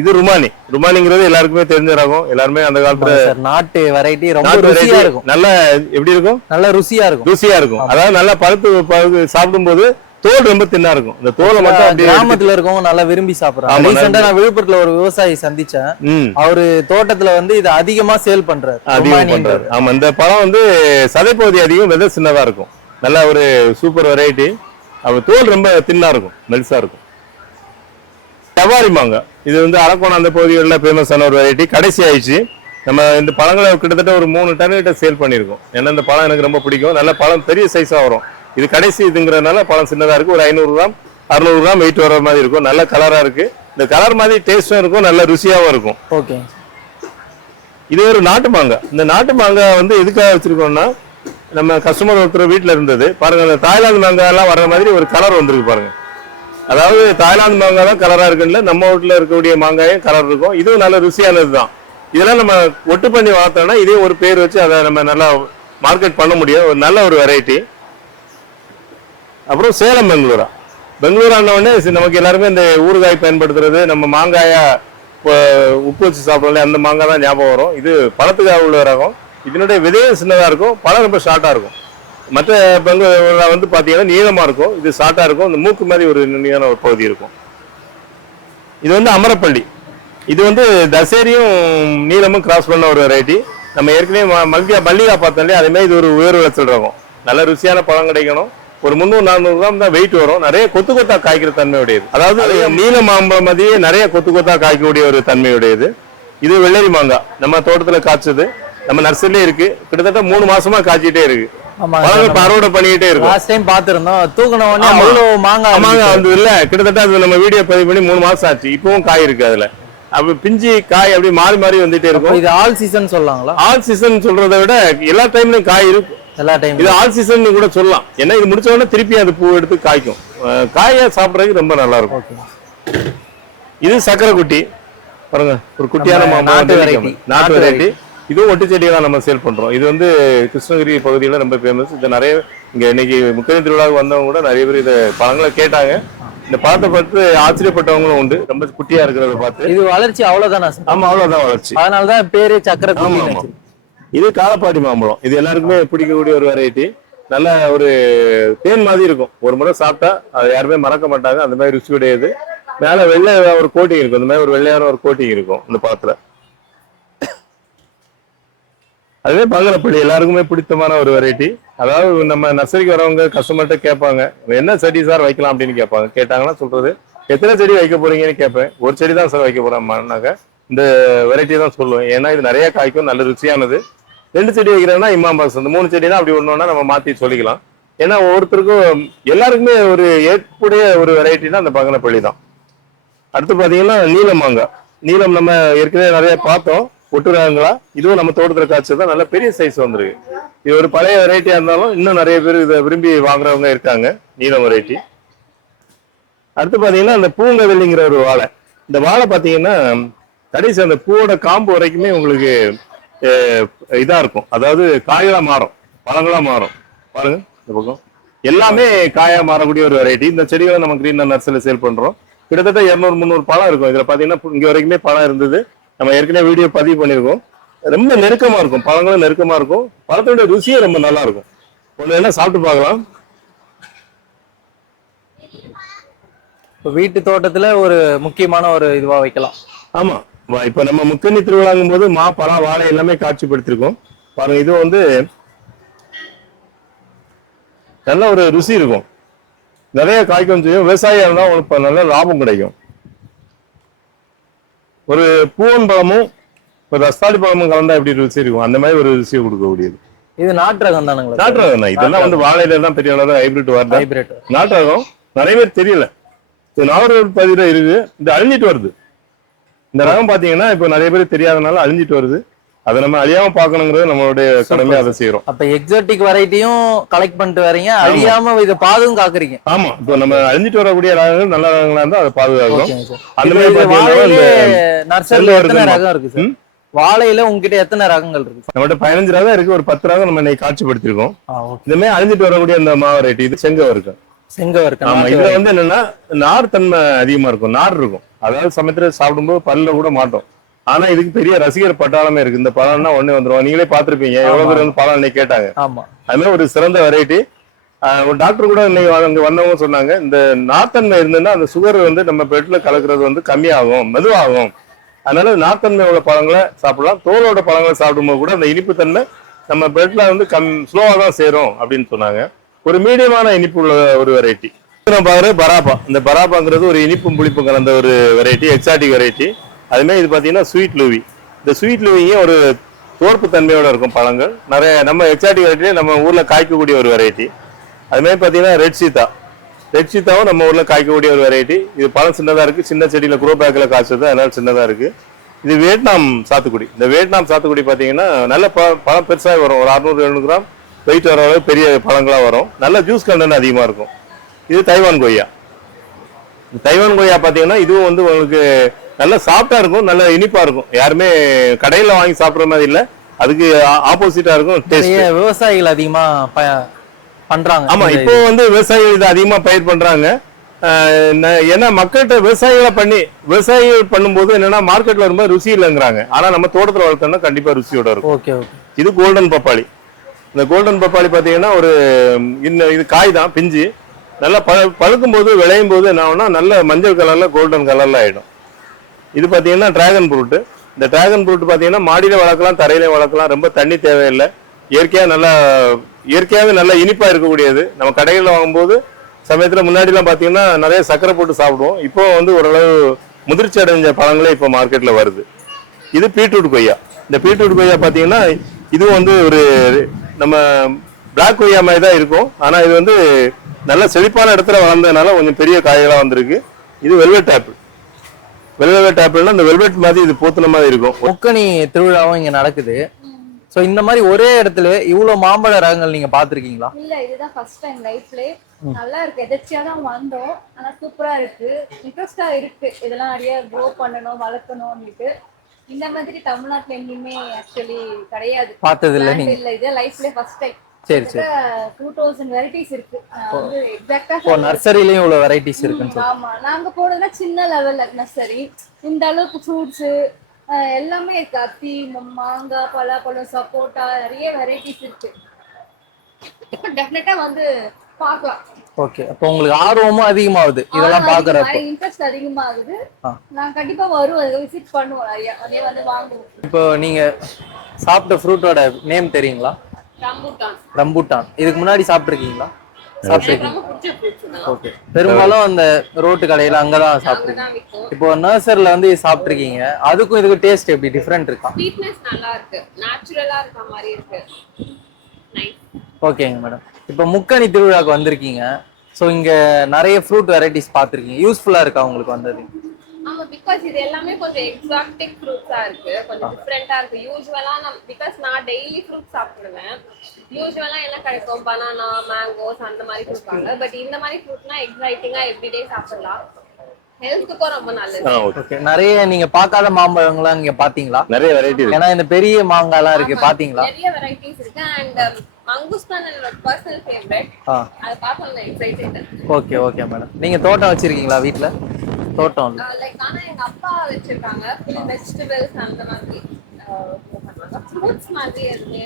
இது ருமானி. ருமானிங்கிறது எல்லாருக்குமே தெரிஞ்ச ரகம். எல்லாருமே அந்த காலத்துல சார் நாட்டு வெரைட்டி ரொம்ப நாட்டு ருசியா variety இருக்கும். நல்ல எப்படி இருக்கும்? நல்ல ருசியா இருக்கும். ருசியா இருக்கும். அதாவது நல்லா பழுத்து சாப்பிடும்போது தோல் ரொம்ப தின்னா இருக்கும். இந்த தோலை மட்டும் அப்படியே கிராமத்துல இருக்கவங்க நல்லா விரும்பி சாப்பிடுறாங்க. ஆமா, ரீசெண்டா நான் விழுப்புரத்துல ஒரு விவசாயி சந்திச்சேன். அவரு தோட்டத்துல வந்து இதை அதிகமா சேல் பண்றாரு. அதிகம் பண்றாரு. ஆமா, இந்த பழம் வந்து சதைப்பகுதி அதிகம், விதை சின்னதா இருக்கும். நல்ல ஒரு சூப்பர் வெரைட்டி. அவர் தோல் ரொம்ப தின்னா இருக்கும், மெலிசா இருக்கும். ஜவாரி மாங்காய் இது வந்து அரக்கோணம் அந்த பகுதிகளில் ஃபேமஸான ஒரு வெரைட்டி. கடைசி ஆயிடுச்சு. நம்ம இந்த பழங்களை கிட்டத்தட்ட ஒரு 3 டன் கிட்ட சேல் பண்ணியிருக்கோம். ஏன்னா இந்த பழம் எனக்கு ரொம்ப பிடிக்கும். நல்ல பழம் பெரிய சைஸா வரும். இது கடைசி இதுங்கிறதுனால பழம் சின்னதா இருக்கு. ஒரு 500 கிராம் 600 கிராம் வெயிட் வர மாதிரி இருக்கும். நல்ல கலரா இருக்கு. இந்த கலர் மாதிரி டேஸ்டும் இருக்கும், நல்ல ருசியாவும் இருக்கும். ஓகே. இது ஒரு நாட்டு மாங்காய். இந்த நாட்டு மாங்காய் வந்து எதுக்காக வச்சிருக்கோம்னா, நம்ம கஸ்டமர் ஒருத்தர் வீட்டுல இருந்தது பாருங்க, அந்த தாய்லாந்து மாங்காய் எல்லாம் வர்ற மாதிரி ஒரு கலர் வந்திருக்கு பாருங்க. அதாவது தாய்லாந்து மாங்காய் தான் கலரா இருக்குல்ல, நம்ம வீட்டுல இருக்கக்கூடிய மாங்காயும் கலர் இருக்கும். இதுவும் நல்ல ருசியானது தான். இதெல்லாம் நம்ம ஒட்டு பண்ணி வளர்த்தோம்னா இதே ஒரு பேர் வச்சு அதை நம்ம நல்லா மார்க்கெட் பண்ண முடியும். ஒரு நல்ல ஒரு வெரைட்டி. அப்புறம் சேலம் பெங்களூரா. பெங்களூரான உடனே நமக்கு எல்லாருமே இந்த ஊறுகாய் பயன்படுத்துறது, நம்ம மாங்காயா உப்பு வச்சு சாப்பிடல அந்த மாங்காய் தான் ஞாபகம் வரும். இது பழத்துக்காக உள்ள ரகம். இதனுடைய விதையும் சின்னதா இருக்கும், பழம் ரொம்ப ஷார்ட்டா இருக்கும். மற்ற பெங்களூரா வந்து பாத்தீங்கன்னா நீளமா இருக்கும், இது ஷார்ட்டா இருக்கும். இந்த மூக்கு மாதிரி ஒரு நுண்ணியான ஒரு பகுதி இருக்கும். இது வந்து அமரப்பள்ளி. இது வந்து தசேரியும் நீளமும் கிராஸ் பண்ண ஒரு வெரைட்டி. நம்ம ஏற்கனவே மல்லிகா பார்த்தோம் இல்லையா, அதே மாதிரி இது ஒரு உயர் விளைச்சல் ரகம். நல்ல ருசியான பழம் கிடைக்கணும். ஒரு 300-400 கிராம் தான் வெயிட் வரும். நிறைய கொத்து கொத்தா காய்க்கிற தன்மையுடையது. அதாவது நீல மாம்பழம் மாதிரியே நிறைய கொத்து கொத்தா காய்க்கக்கூடிய ஒரு தன்மையுடையது. இது வெள்ளரி மாங்காய் நம்ம தோட்டத்துல காய்ச்சது, நம்ம நர்சரிலே இருக்கு. கிட்டத்தட்ட 3 மாசமா காய்ச்சிட்டே இருக்கு. பழங்கள் அறுவடை பண்ணிக்கிட்டே இருக்கும். லாஸ்ட் டைம் பாத்துறோம், தூக்குன உடனே அவ்வளவு மாங்காய் வந்து இல்ல, கிட்டத்தட்ட அது நம்ம வீடியோ பதிவு பண்ணி 3 மாசம் ஆச்சு. இப்பவும் காய் இருக்கு. அதுல அப்ப பிஞ்சி காய் அப்படி மாறி மாறி வந்துட்டே இருக்கும். இது ஆல் சீசன் சொல்லலாங்களா? ஆல் சீசன் சொல்றதை விட எல்லா டைம்லயும் காய் இருக்கும். எல்லா டைம் இது ஆல் சீசன் கூட சொல்லலாம். ஏன்னா இது முடிச்ச உடனே திருப்பி அது பூ எடுத்து காய்க்கும். காயை சாப்பிடறதுக்கு ரொம்ப நல்லா இருக்கும். இது சக்கரை குட்டி பாருங்க, ஒரு குட்டியான நாட்டு வெரைட்டி. இதுவும் ஒட்டு செடியை நம்ம சேல் பண்றோம். இது வந்து கிருஷ்ணகிரி பகுதியில ரொம்ப ஃபேமஸ். இது நிறைய இங்க இன்னைக்கு முக்கிய திருவிழாவுக்கு வந்தவங்க கூட நிறைய பேர் இதை பழங்களை கேட்டாங்க. இந்த பழத்தை பார்த்து ஆச்சரியப்பட்டவங்களும் உண்டு. ரொம்ப குட்டியா இருக்கிறத பார்த்து. இது வளர்ச்சி அவ்வளவுதானா? ஆமா, அவ்வளவுதான் வளர்ச்சி. அதனாலதான் பேரு சக்கரை குட்டி. இது காலப்பாடி மாம்பழம். இது எல்லாருக்குமே பிடிக்கக்கூடிய ஒரு வெரைட்டி. நல்ல ஒரு தேன் மாதிரி இருக்கும். ஒரு முறை சாப்பிட்டா அதை யாருமே மறக்க மாட்டாங்க. அந்த மாதிரி ருசி உடையது. மேல வெள்ளை ஒரு கோட்டிங் இருக்கும். இந்த மாதிரி ஒரு வெள்ளையான ஒரு கோட்டிங் இருக்கும் இந்த பழத்துல. அதுவே பங்கனப்பள்ளி எல்லாருக்குமே பிடித்தமான ஒரு வெரைட்டி. அதாவது நம்ம நர்சரிக்கு வரவங்க கஸ்டமர்கிட்ட கேட்பாங்க, என்ன செடி சார் வைக்கலாம் அப்படின்னு கேட்பாங்க. கேட்டாங்கன்னா சொல்றது, எத்தனை செடி வைக்க போறீங்கன்னு கேட்பேன். ஒரு செடி தான் சார் வைக்க போறேன்னாக்க இந்த வெரைட்டி தான் சொல்லுவேன். ஏன்னா இது நிறைய காய்க்கும், நல்ல ருசியானது. 2 செடி வைக்கிறேன்னா இமாம்பாஸ், அந்த 3 செடினா அப்படி ஒன்னொன்னா நம்ம மாத்தி சொல்லிக்கலாம். ஏன்னா ஒவ்வொருத்தருக்கும் எல்லாருக்குமே ஒரு ஏற்புடைய ஒரு வெரைட்டினா அந்த பங்கனப்பள்ளி தான். அடுத்து பாத்தீங்கன்னா நீலம் மாங்காய். நீலம் நம்ம ஏற்கனவே நிறைய பார்த்தோம் ஒட்டு ரகங்களா. இதுவும் நம்ம தோட்டத்துல காய்ச்சதான் நல்ல பெரிய சைஸ் வந்துருக்கு. இது ஒரு பழைய வெரைட்டியா இருந்தாலும் இன்னும் நிறைய பேர் இதை விரும்பி வாங்குறவங்க இருக்காங்க, நீலம் வெரைட்டி. அடுத்து பாத்தீங்கன்னா அந்த பூங்கவெல்லிங்கிற ஒரு வாழை. இந்த வாழை பாத்தீங்கன்னா கடைசி அந்த பூவோட காம்பு வரைக்குமே உங்களுக்கு இதா இருக்கும். அதாவது காய்களா மாறும், பழங்களா மாறும். பாருங்க இந்த பக்கம் எல்லாமே காயா மாறக்கூடிய ஒரு வெரைட்டி. இந்த செடிகளை நம்ம கிரீன் நர்சரியில சேல் பண்றோம். கிட்டத்தட்ட 200-300 பழம் இருக்கும். இதுல பாத்தீங்கன்னா இங்க வரைக்குமே பழம் இருந்தது. நம்ம ஏற்கனவே வீடியோ பதிவு பண்ணிருக்கோம். ரொம்ப நெருக்கமா இருக்கும், பழங்களும் நெருக்கமா இருக்கும். பழத்தோட ருசியே ரொம்ப நல்லா இருக்கும். ஒண்ணு என்ன சாப்பிட்டு பார்க்கலாம். வீட்டு தோட்டத்துல ஒரு முக்கியமான ஒரு இதுவா வைக்கலாம். ஆமா, இப்ப நம்ம முக்கணி திருவிழாங்கும் போது மா, பழம், வாழை எல்லாமே காட்சிப்படுத்திருக்கோம். பாருங்க, இது வந்து நல்ல ஒரு ருசி இருக்கும். நிறைய காய்க்கும் செய்யும். விவசாயியா இருந்தா உங்களுக்கு நல்ல லாபம் கிடைக்கும். ஒரு பூவன் பழமும் ஒரு ரஸ்தாளி பழமும் கலந்தா எப்படி ருசி இருக்கும், அந்த மாதிரி ஒரு ருசியை கொடுக்கக்கூடியது. இது நாட்டு ரகம் தானுங்களா? நாட்டு ரகம் தான். இதெல்லாம் வந்து வாழையில தான் பெரிய அளவு ஹைபிரிட் வருது. நாட்டு ரகம் நிறைய பேர் தெரியல. இது நாகர்கோவில் பகுதியில இருக்கு. இது அழிஞ்சிட்டு வருது. இந்த ரகம் பாத்தீங்கன்னா இப்ப நிறைய பேர் தெரியாதனால அழிஞ்சிட்டு வருது. அதை நம்ம அழியாம பாக்கணுங்கிறது நம்மளுடைய கடமையா அதை செய்யறோம். அப்ப எக்ஸாட்டிக் வெரைட்டியும் கலெக்ட் பண்ணிட்டு வரீங்க, அழியாம இதை பாதுகாப்பு காக்குறீங்க. ஆமா, இப்போ நம்ம அழிஞ்சிட்டு வரக்கூடிய ரகங்கள் நல்ல ரகங்களா இருந்தா அதை பாதுகாக்கிறோம். அந்த மாதிரி நர்சரியில எத்தனை ரகம் இருக்கு சார்? வாழையில உங்ககிட்ட எத்தனை ரகங்கள் இருக்கு? நம்மகிட்ட 15 ரகம் இருக்கு. ஒரு 10 ரகம் நம்ம இன்னைக்கு காட்சிப்படுத்திருக்கோம். இந்த மாதிரி அழிஞ்சிட்டு வரக்கூடிய அந்த மா வெரைட்டி. இது செங்கவ இருக்கு. செங்கவ இருக்கு. ஆமா, இதுல வந்து என்னன்னா நார் தன்மை அதிகமா இருக்கும். நார் இருக்கும். அதாவது சமயத்துல சாப்பிடும்போது பல்ல கூட மாட்டோம். ஆனா இதுக்கு பெரிய ரசிகர் பட்டாளமே இருக்கு. இந்த பழம்னா உடனே வந்துருவோம். நீங்களே பாத்திருப்பீங்க எவ்வளவு பேர் வந்து பழம் இன்னைக்கு கேட்டாங்க. ஆமா, அதுமாதிரி ஒரு சிறந்த வெரைட்டி. ஒரு டாக்டர் கூட இன்னைக்கு அங்க வந்தவங்க சொன்னாங்க, இந்த நார்த்தன்மை இருந்ததுன்னா அந்த சுகர் வந்து நம்ம பெட்ல கலக்குறது வந்து கம்மியாகும், மெதுவாகும். அதனால நார்த்தன்மை உள்ள பழங்களை சாப்பிடலாம். தோலோட பழங்களை சாப்பிடும்போது கூட அந்த இனிப்பு தன்மை நம்ம பிரெட்ல வந்து ஸ்லோவா தான் சேரும் அப்படின்னு சொன்னாங்க. ஒரு மீடியமான இனிப்பு உள்ள ஒரு வெரைட்டி. பாரு பராபா. இந்த பராபாங்கிறது ஒரு இனிப்பும் புளிப்பும் கலந்த ஒரு வெரைட்டி, எக்ஸாட்டிக் வெரைட்டி. அதுமாதிரி இது பார்த்தீங்கன்னா ஸ்வீட் லூவி. இந்த ஸ்வீட் லூவியும் ஒரு தோற்பு தன்மையோட இருக்கும் பழங்கள். நிறைய நம்ம எக்ஸாட்டிக் வெரைட்டியே நம்ம ஊர்ல காய்க்கக்கூடிய ஒரு வெரைட்டி. அதுமாதிரி பார்த்தீங்கன்னா ரெட் சீதா. ரெட் சீதாவும் நம்ம ஊர்ல காய்க்கக்கூடிய ஒரு வெரைட்டி. இது பழம் சின்னதா இருக்கு, சின்ன செடியில குரோ பேக்கில் காய்ச்சது, அதனால சின்னதா இருக்கு. இது வியட்நாம் சாத்துக்குடி. இந்த வியட்நாம் சாத்துக்குடி பார்த்தீங்கன்னா நல்ல பழம் பெருசாக வரும். ஒரு 600-700 கிராம் வெயிட் வர அளவு பெரிய பழங்களா வரும். நல்ல ஜூஸ் கண்டென்ட் அதிகமா இருக்கும். இது தைவான் கொய்யா. தைவான் கொய்யா பார்த்தீங்கன்னா இதுவும் வந்து உங்களுக்கு நல்ல சாஃப்டா இருக்கும், நல்ல இனிப்பா இருக்கும். யாருமே கடையில வாங்கி சாப்பிடுற மாதிரி இல்லை, அதுக்கு ஆப்போசிட்டா இருக்கும் டேஸ்ட். விவசாயிகள் அதிகமா பண்றாங்க. ஆமா, இப்போ வந்து விவசாயிகள் இதை அதிகமா பயிர் பண்றாங்க. ஏன்னா மக்கள்கிட்ட விவசாயிகள் பண்ணும்போது என்னன்னா மார்க்கெட்ல வரும்போது ருசி இல்லைங்கிறாங்க. ஆனா நம்ம தோட்டத்துல வளர்த்தோம்னா கண்டிப்பா ருசியோட இருக்கும். இது கோல்டன் பப்பாளி. இந்த கோல்டன் பப்பாளி பாத்தீங்கன்னா ஒரு இது காய் தான், பிஞ்சு நல்லா பழுக்கும் போது விளையும் போது என்ன ஆகும்னா நல்ல மஞ்சள் கலர்ல கோல்டன் கலர்ல ஆயிடும். இது பாத்தீங்கன்னா டிராகன் ஃப்ரூட். இந்த டிராகன் ஃப்ரூட் பாத்தீங்கன்னா மாடியில வளர்க்கலாம், தரையில வளர்க்கலாம், ரொம்ப தண்ணி தேவையில்லை. இயற்கையாவே நல்ல இனிப்பா இருக்கக்கூடியது. நம்ம கடைகளில் வாங்கும்போது சமயத்துல முன்னாடி எல்லாம் பாத்தீங்கன்னா நிறைய சக்கரை போட்டு சாப்பிடுவோம். இப்போ வந்து ஓரளவு முதிர்ச்சி அடைஞ்ச பழங்களே இப்போ மார்க்கெட்ல வருது. இது பீட்ரூட் கொய்யா. இந்த பீட்ரூட் கொய்யா பாத்தீங்கன்னா இதுவும் வந்து ஒரு நம்ம பிளாக் கொய்யா மாதிரி தான் இருக்கும். ஆனா இது வந்து நல்ல செழிப்பான இடத்துல வளர்ந்ததுனால கொஞ்சம் பெரிய காய்களா வந்திருக்கு. இது வெல்வெட் ஆப்பிள். வெல்வெட் ஆப்பிள்னா இந்த வெல்வெட் மாதிரி இது போத்துன மாதிரி இருக்கும். முக்கணி திருவிழாவும் இங்க நடக்குது. சோ இந்த மாதிரி ஒரே இடத்துல இவ்வளவு மாம்பழ ரகங்கள் நீங்க பாத்திருக்கீங்களா? இல்ல, இதுதான் ஃபர்ஸ்ட் டைம் லைஃப்ல. நல்லா இருக்கு. எதாச்சியா தான் வந்தோம், ஆனா சூப்பரா இருக்கு. இன்ட்ரெஸ்டா இருக்கு இதெல்லாம் நிறைய க்ரோ பண்ணணும், வளர்க்கணும்னுட்டு. இந்த மாதிரி தமிழ்நாட்டுல எங்கேயுமே ஆக்சுவலி கிடையாது, பார்த்தது இல்ல நீங்க? இல்ல, இது லைஃப்ல ஃபர்ஸ்ட் டைம். சரி சரி. 2000 வெரைட்டிஸ் இருக்கு. வந்து எக்ஸாக்ட்டா நர்சரிலயும் இவ்வளவு வெரைட்டிஸ் இருக்குன்னு சொல்லுங்க. ஆமா, நாங்க போனதுல சின்ன லெவல்ல நர்சரி. இந்த அளவுக்கு ஃப்ரூட்ஸ் எல்லாமே இருக்கு. அத்தி, மாங்காய், பலாப்பழம், சப்போட்டா, நிறைய வெரைட்டிஸ் இருக்கு. டெஃபினட்டா வந்து பார்க்கலாம். ஓகே, அப்போ உங்களுக்கு ஆர்வமும் அதிகமாகுது இதெல்லாம் பாக்குறப்ப? இன்ட்ரெஸ்ட் அதிகமாகுது. நான் கண்டிப்பா வருவேன், விசிட் பண்ணுவோம், அதே வந்து வாங்குவோம். இப்போ நீங்க சாப்பிட்ட ஃப்ரூட்டோட நேம் தெரியுங்களா? ரம்பூட்டான். ரம்பூட்டான். இதுக்கு முன்னாடி சாப்பிட்டுருக்கீங்களா? சாப்பிட்டுருக்கீங்க. ஓகே. பெரும்பாலும் அந்த ரோட்டு கடையில அங்கதான் சாப்பிட்டுருக்கீங்க. இப்போ நர்சரில வந்து சாப்பிட்டுருக்கீங்க, அதுக்கும் இதுக்கு டேஸ்ட் எப்படி டிஃபரெண்ட் இருக்கா? ஸ்வீட்னஸ் நல்லா இருக்கு, நேச்சுரலா இருக்க மாதிரி இருக்கு. நைஸ். ஓகேங்க மேடம். இப்போ முக்கணி திருவிழாக்கு வந்திருக்கீங்க. ஸோ இங்க நிறைய ஃப்ரூட் வெரைட்டிஸ் பார்த்துருக்கீங்க. யூஸ்ஃபுல்லா இருக்கா உங்களுக்கு வந்தது? ஆமா, பிகாஸ் இது எல்லாமே கொஞ்சம் எக்ஸாக்டிக் ஃப்ரூட்ஸா இருக்கு, கொஞ்சம் டிஃபரெண்டா இருக்கு. யூசுவலா நான் டெய்லி ஃப்ரூட் சாப்பிடுவேன். யூசுவலா என்ன கிடைக்கும், பனானா, மேங்கோஸ் அந்த மாதிரி கொடுப்பாங்க. பட் இந்த மாதிரி ஃப்ரூட்னா எக்ஸைட்டிங்கா எவ்ரிடே சாப்பிடலாம். ஹெல்த்துக்கும் ரொம்ப நல்லது. ஓகே. நிறைய நீங்க பார்க்காத மாம்பழங்கள்லாம் நீங்க பாத்தீங்களா? நிறைய வெரைட்டி இருக்கு. ஏன்னா இந்த பெரிய மாங்காய்லாம் இருக்கு, பாத்தீங்களா? நிறைய வெரைட்டிஸ் இருக்கு. அண்ட் மங்குஸ்தான் என்னோட பர்சனல் ஃபேவரட். அத பார்த்தா எக்ஸைட்டட். Okay okay madam. நீங்க தோட்டம் வச்சிருக்கீங்களா வீட்ல? தோட்டம் லைக் ஆனா எங்க அப்பா வச்சிருக்காங்க. வெஜிடபிள்ஸ் அந்த மாதிரி ஃப்ரூட்ஸ் மாதிரி எதுவுமே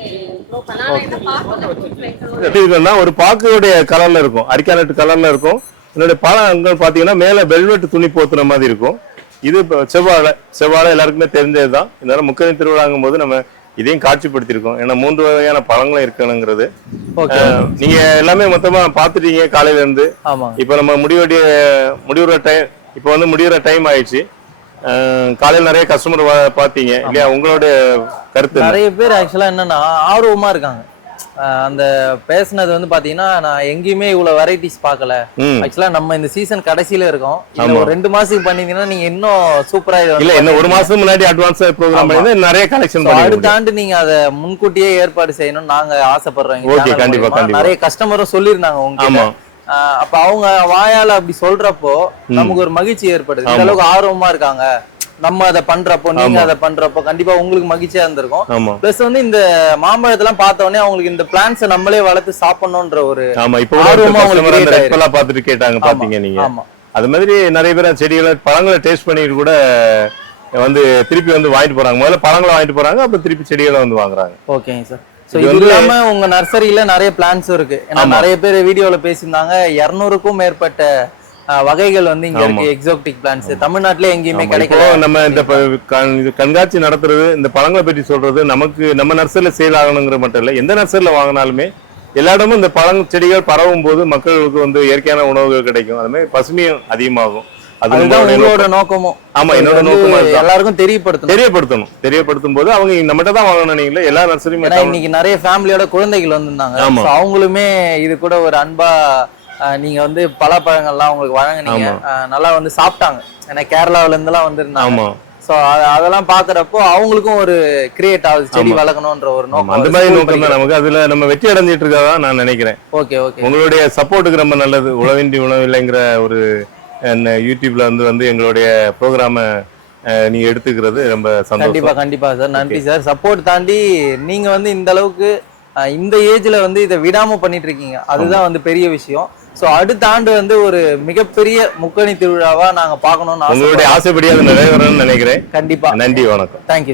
க்ரோ பண்ணா. என்ன பார்க்கணும், ஒரு பாக்குடைய கலர்ல இருக்கும், அரிக்கானட் கலர்ல இருக்கும். என்னுடைய பழங்கள் பாத்தீங்கன்னா மேல வெல்வெட் துணி போத்துன மாதிரி இருக்கும். இது செவ்வாழை எல்லாருக்குமே தெரிஞ்சதுதான். இதனால முக்கணி திருவிழாங்கும் போது நம்ம இதையும் காட்சிப்படுத்திருக்கோம். ஏன்னா 3 வகையான பழங்களும் இருக்கணுங்கிறது. நீங்க எல்லாமே மொத்தமா பாத்துட்டீங்க காலையில இருந்து. இப்ப நம்ம முடிவுற டைம், இப்ப வந்து முடிவுற டைம் ஆயிடுச்சு. காலையில் நிறைய கஸ்டமர் பாத்தீங்க இல்லையா? உங்களுடைய கருத்து? நிறைய பேர் ஆக்சுவலா என்னன்னா ஆர்வமா இருக்காங்க. அந்த பேசுனது வந்து பாத்தீங்கன்னா நான் எங்கேயுமே இவ்வளவு வெரைட்டிஸ் பார்க்கல. ஆக்சுவலா நம்ம இந்த சீசன் கடைசியில இருக்கோம். ஒரு 2 மாசத்துக்கு பண்ணீங்கன்னா நீங்க இன்னும் சூப்பரா இல்ல, இன்னும் 1 மாசம் முன்னாடி அட்வான்ஸ் ப்ரோகிராம் பண்ணி நிறைய கலெக்ஷன் அடுத்த ஆண்டு நீங்க அதை முன்கூட்டியே ஏற்பாடு செய்யணும்னு நாங்க ஆசைப்படுறோம். ஓகே, கண்டிப்பா. நிறைய கஸ்டமரும் சொல்லியிருந்தாங்க உங்க. அப்ப அவங்க வாயால அப்படி சொல்றப்போ நமக்கு ஒரு மகிழ்ச்சி ஏற்படுது. இந்த அளவுக்கு ஆர்வமா இருக்காங்க. நம்ம அதை பண்றப்போ, நீங்க அதை பண்றப்போ கண்டிப்பா உங்களுக்கு மகிழ்ச்சியா இருந்திருக்கும். பிளஸ் வந்து இந்த மாம்பழத்தெல்லாம் பார்த்த உடனே அவங்களுக்கு இந்த பிளான்ட்ஸை நம்மளே வளர்த்து சாப்பிடணும்ன்ற ஒரு ஆர்வமா அவங்களுக்கு பாத்துட்டு கேட்டாங்க. பாத்தீங்க நீங்க? ஆமா. அது மாதிரி நிறைய பேர் அந்த செடிகளை பழங்களை டேஸ்ட் பண்ணிட்டு கூட வந்து திருப்பி வந்து வாங்கிட்டு போறாங்க. முதல்ல பழங்களை வாங்கிட்டு போறாங்க, அப்புறம் திருப்பி செடிகளை வந்து வாங்குறாங்க. ஓகேங்க சார். ஸோ இது இல்லாம உங்க நர்சரியில நிறைய பிளான்ஸும் இருக்கு. ஏன்னா நிறைய பேர் வீடியோல பேசியிருந்தாங்க 200க்கும் மேற்பட்ட வகைகள் வந்து இங்க இருக்கு. எக்ஸோட்டிக் பிளான்ஸ் தமிழ்நாட்டுல எங்கேயுமே கிடைக்கல. நம்ம இந்த கண்காட்சி நடத்துறது, இந்த பழங்களை பற்றி சொல்றது நமக்கு நம்ம நர்சரியில சேல் ஆகணுங்கிற மட்டும் இல்ல, எந்த நர்சரியில வாங்கினாலுமே எல்லா இடமும் இந்த பழம் செடிகள் பரவும் போது மக்களுக்கு வந்து இயற்கையான உணவுகள் கிடைக்கும். அது மாதிரி பசுமையும் அதிகமாகும். அதுதான் உங்களோட நோக்கமும். ஆமா, என்னோட நோக்கமா எல்லாருக்கும் தெரியப்படுத்தும் போது அவங்க நம்மகிட்ட தான் வாங்கணும் நினைக்கல, எல்லா நர்சரியும். இன்னைக்கு நிறைய ஃபேமிலியோட குழந்தைகள் வந்திருந்தாங்க. அவங்களுமே இது கூட ஒரு அன்பா நீங்க வந்து பழப்பழங்கள்லாம் உங்களுக்கு வழங்குனீங்க, நல்லா வந்து சாப்பிட்டாங்க. ஏன்னா கேரளாவில இருந்து எல்லாம் வந்திருந்தாங்க. சோ அதெல்லாம் பாக்குறப்போ அவங்களுக்கும் ஒரு கிரியேட் ஆகுது, செடி வளர்க்கணும்ன்ற ஒரு நோக்கம். அந்த மாதிரி நோக்கம் தான் நமக்கு. அதுல நம்ம வெற்றி அடைஞ்சிட்டு இருக்கதா நான் நினைக்கிறேன். Okay okay. உங்களுடைய சப்போர்ட்டுக்கு ரொம்ப நல்லது. உழவின்றி உணவில்லைங்கிற ஒரு யூடியூப்ல வந்து எங்களுடைய ப்ரோக்ராம நீங்க எடுத்துக்கிறது ரொம்ப சந்தோஷம். கண்டிப்பா கண்டிப்பா சார், நன்றி சார். சப்போர்ட் தாண்டி நீங்க வந்து இந்த அளவுக்கு இந்த ஏஜ்ல வந்து இதை விடாம பண்ணிட்டு இருக்கீங்க, அதுதான் வந்து பெரிய விஷயம். சோ அடுத்த ஆண்டு வந்து ஒரு மிகப்பெரிய முக்கணி திருவிழாவா நாங்க பார்க்கணும்னு உங்களுடைய ஆசைப்படி அது நிறைவேறணும்னு நினைக்கிறேன். கண்டிப்பா. நன்றி, வணக்கம். தேங்க்யூ.